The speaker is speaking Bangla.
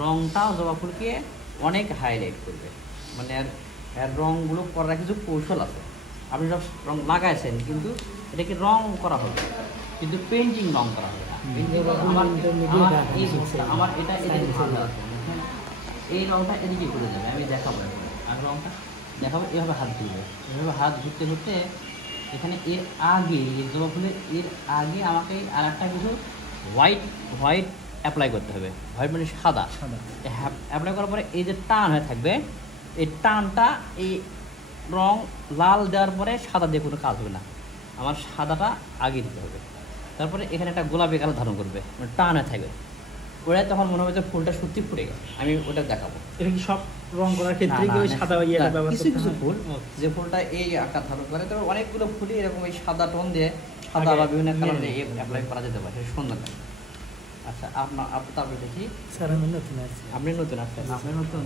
রংটাও জবা ফুলকে অনেক হাইলাইট করবে। মানে এর রঙগুলো করার কিছু কৌশল আছে। আপনি সব রং লাগাইছেন কিন্তু এটাকে রং করা হবে, কিন্তু পেন্টিং রং করা হবে না। আমার এটা এদিকে ভালো আছে, এই রংটা এদিকে ঘুরে যাবে। আমি দেখাবো এখন, আর রংটা দেখাবো। এভাবে হাত ঘুরবে, এভাবে হাত ঘুরতে ঘুরতে এখানে এর আগে জবা ফুলের এর আগে আমাকে আর একটা কিছু হোয়াইট অ্যাপ্লাই করতে হবে। হোয়াইট মানে সাদা অ্যাপ্লাই করার পরে এই যে টান হয়ে থাকবে, এই টানটা এই রং লাল দেওয়ার পরে সাদা দিয়ে কোনো কাজ হবে না, আমার সাদাটা আগে দিতে হবে। তারপরে এখানে একটা গোলাপি কালার ধারণ করবে, মানে টান হয়ে থাকবে। ওটা তখন মনে হবে যে ফুলটা সত্যি ফুটে গেছে। আমি ওটা দেখাবো। এটা কি সব রং করার ক্ষেত্রে কি ওই সাদা ইয়েটা ব্যবহার করতে হয়? কিছু ফুল যে ফুলটা এই আকার ধারণ করে, তবে অনেকগুলো ফুলই এরকম এই সাদা টোন দিয়ে সাদা বা বিভিন্ন কালার দিয়ে অ্যাপ্লাই করা যেতে পারে, সুন্দর লাগে। আচ্ছা, তারপরে দেখি স্যার আমি নতুন আছি। আপনি নতুন আসছেন, আপনি নতুন